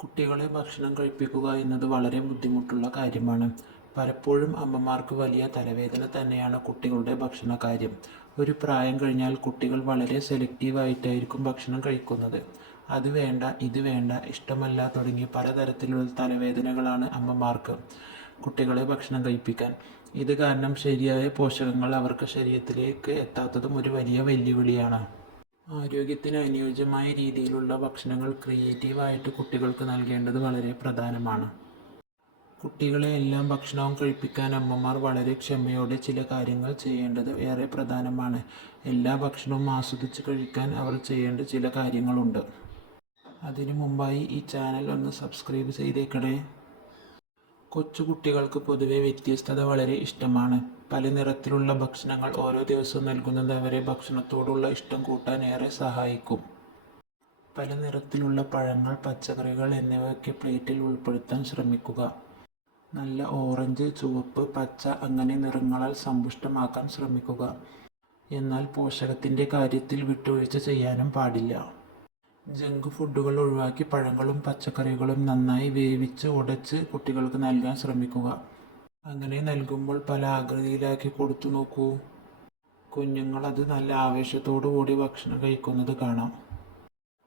കുട്ടികളെ ഭക്ഷണം കഴിപ്പിക്കുക എന്നത് വളരെ ബുദ്ധിമുട്ടുള്ള കാര്യമാണ്. പലപ്പോഴും അമ്മമാർക്ക് വലിയ തലവേദന തന്നെയാണ് കുട്ടികളുടെ ഭക്ഷണകാര്യം. ഒരു പ്രായം കഴിഞ്ഞാൽ കുട്ടികൾ വളരെ സെലക്റ്റീവായിട്ടായിരിക്കും ഭക്ഷണം കഴിക്കുന്നത്. അത് വേണ്ട, ഇത് വേണ്ട, ഇഷ്ടമല്ല തുടങ്ങി പലതരത്തിലുള്ള തലവേദനകളാണ് അമ്മമാർക്ക് കുട്ടികളെ ഭക്ഷണം കഴിപ്പിക്കാൻ. ഇത് കാരണം ശരിയായ പോഷകങ്ങൾ അവർക്ക് ശരീരത്തിലേക്ക് എത്താത്തതും ഒരു വലിയ വെല്ലുവിളിയാണ്. ആരോഗ്യത്തിന് അനുയോജ്യമായ രീതിയിലുള്ള ഭക്ഷണങ്ങൾ ക്രിയേറ്റീവായിട്ട് കുട്ടികൾക്ക് നൽകേണ്ടത് വളരെ പ്രധാനമാണ്. കുട്ടികളെ എല്ലാം ഭക്ഷണവും കഴിപ്പിക്കാൻ അമ്മമാർ വളരെ ക്ഷമയോടെ ചില കാര്യങ്ങൾ ചെയ്യേണ്ടത് ഏറെ പ്രധാനമാണ്. എല്ലാ ഭക്ഷണവും ആസ്വദിച്ച് കഴിക്കാൻ അവർ ചെയ്യേണ്ട ചില കാര്യങ്ങളുണ്ട്. അതിനു മുമ്പായി ഈ ചാനൽ ഒന്ന് സബ്സ്ക്രൈബ് ചെയ്തേക്കണേ. കൊച്ചുകുട്ടികൾക്ക് പൊതുവെ വ്യത്യസ്തത വളരെ ഇഷ്ടമാണ്. പല നിറത്തിലുള്ള ഭക്ഷണങ്ങൾ ഓരോ ദിവസവും നൽകുന്നത് അവരെ ഭക്ഷണത്തോടുള്ള ഇഷ്ടം കൂട്ടാൻ ഏറെ സഹായിക്കും. പല നിറത്തിലുള്ള പഴങ്ങൾ, പച്ചക്കറികൾ എന്നിവയൊക്കെ പ്ലേറ്റിൽ ഉൾപ്പെടുത്താൻ ശ്രമിക്കുക. നല്ല ഓറഞ്ച്, ചുവപ്പ്, പച്ച അങ്ങനെ നിറങ്ങളാൽ സമ്പുഷ്ടമാക്കാൻ ശ്രമിക്കുക. എന്നാൽ പോഷകത്തിൻ്റെ കാര്യത്തിൽ വിട്ടുവീഴ്ച ചെയ്യാനും പാടില്ല. ജങ്ക് ഫുഡുകൾ ഒഴിവാക്കി പഴങ്ങളും പച്ചക്കറികളും നന്നായി വേവിച്ച് ഉടച്ച് കുട്ടികൾക്ക് നൽകാൻ ശ്രമിക്കുക. അങ്ങനെ നൽകുമ്പോൾ പല ആകൃതിയിലാക്കി കൊടുത്തു നോക്കൂ. കുഞ്ഞുങ്ങൾ അത് നല്ല ആവേശത്തോടു കൂടി ഭക്ഷണം കഴിക്കുന്നത് കാണാം.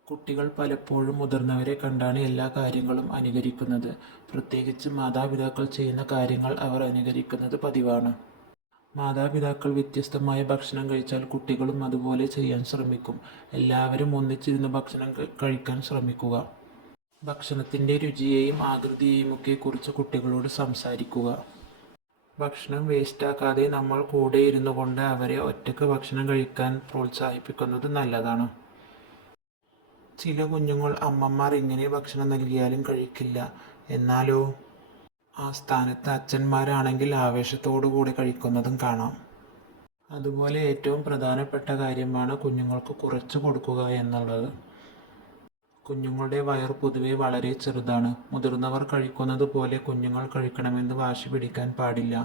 കുട്ടികൾ പലപ്പോഴും മുതിർന്നവരെ കണ്ടാണ് എല്ലാ കാര്യങ്ങളും അനുകരിക്കുന്നത്. പ്രത്യേകിച്ച് മാതാപിതാക്കൾ ചെയ്യുന്ന കാര്യങ്ങൾ അവർ അനുകരിക്കുന്നത് പതിവാണ്. മാതാപിതാക്കൾ വ്യത്യസ്തമായ ഭക്ഷണം കഴിച്ചാൽ കുട്ടികളും അതുപോലെ ചെയ്യാൻ ശ്രമിക്കും. എല്ലാവരും ഒന്നിച്ചിരുന്ന് ഭക്ഷണം കഴിക്കാൻ ശ്രമിക്കുക. ഭക്ഷണത്തിൻ്റെ രുചിയെയും ആകൃതിയെയുമൊക്കെ കുറിച്ച് കുട്ടികളോട് സംസാരിക്കുക. ഭക്ഷണം വേസ്റ്റാക്കാതെ നമ്മൾ കൂടെ ഇരുന്നു കൊണ്ട് അവരെ ഒറ്റയ്ക്ക് ഭക്ഷണം കഴിക്കാൻ പ്രോത്സാഹിപ്പിക്കുന്നത് നല്ലതാണ്. ചില കുഞ്ഞുങ്ങൾ അമ്മമാർ എങ്ങനെ ഭക്ഷണം നൽകിയാലും കഴിക്കില്ല. എന്നാലോ ആ സ്ഥാനത്ത് അച്ഛന്മാരാണെങ്കിൽ ആവേശത്തോടു കൂടി കഴിക്കുന്നതും കാണാം. അതുപോലെ ഏറ്റവും പ്രധാനപ്പെട്ട കാര്യമാണ് കുഞ്ഞുങ്ങൾക്ക് കുറച്ച് കൊടുക്കുക എന്നുള്ളത്. കുഞ്ഞുങ്ങളുടെ വയർ പൊതുവെ വളരെ ചെറുതാണ്. മുതിർന്നവർ കഴിക്കുന്നത് പോലെ കുഞ്ഞുങ്ങൾ കഴിക്കണമെന്ന് വാശി പിടിക്കാൻ പാടില്ല.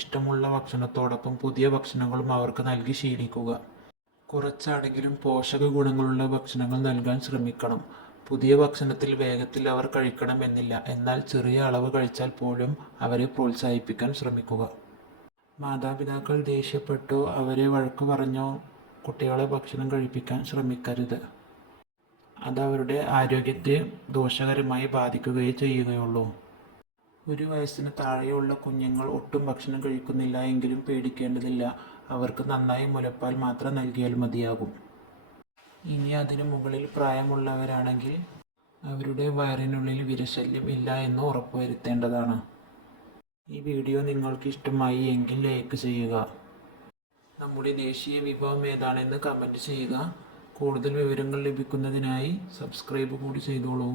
ഇഷ്ടമുള്ള ഭക്ഷണത്തോടൊപ്പം പുതിയ ഭക്ഷണങ്ങളും അവർക്ക് നൽകി ശീലിക്കുക. കുറച്ചാണെങ്കിലും പോഷക ഗുണങ്ങളുള്ള ഭക്ഷണങ്ങൾ നൽകാൻ ശ്രമിക്കണം. പുതിയ ഭക്ഷണത്തിൽ വേഗത്തിൽ അവർ കഴിക്കണമെന്നില്ല. എന്നാൽ ചെറിയ അളവ് കഴിച്ചാൽ പോലും അവരെ പ്രോത്സാഹിപ്പിക്കാൻ ശ്രമിക്കുക. മാതാപിതാക്കൾ ദേഷ്യപ്പെട്ടോ അവരെ വഴക്ക് പറഞ്ഞോ കുട്ടികളെ ഭക്ഷണം കഴിപ്പിക്കാൻ ശ്രമിക്കരുത്. അത് അവരുടെ ആരോഗ്യത്തെ ദോഷകരമായി ബാധിക്കുകയേ ചെയ്യുകയുള്ളൂ. 1 വയസ്സിന് താഴെയുള്ള കുഞ്ഞുങ്ങൾ ഒട്ടും ഭക്ഷണം കഴിക്കുന്നില്ല എങ്കിലും പേടിക്കേണ്ടതില്ല. അവർക്ക് നന്നായി മുലപ്പാൽ മാത്രം നൽകിയാൽ മതിയാകും. ഇനി അതിനു മുകളിൽ പ്രായമുള്ളവരാണെങ്കിൽ അവരുടെ വയറിനുള്ളിൽ വിരശല്യം ഇല്ല എന്ന് ഉറപ്പുവരുത്തേണ്ടതാണ്. ഈ വീഡിയോ നിങ്ങൾക്ക് ഇഷ്ടമായി എങ്കിൽ ലൈക്ക് ചെയ്യുക. നമ്മുടെ ദേശീയ വിഭവം ഏതാണെന്ന് കമൻറ്റ് ചെയ്യുക. കൂടുതൽ വിവരങ്ങൾ ലഭിക്കുന്നതിനായി സബ്സ്ക്രൈബ് കൂടി ചെയ്തോളൂ.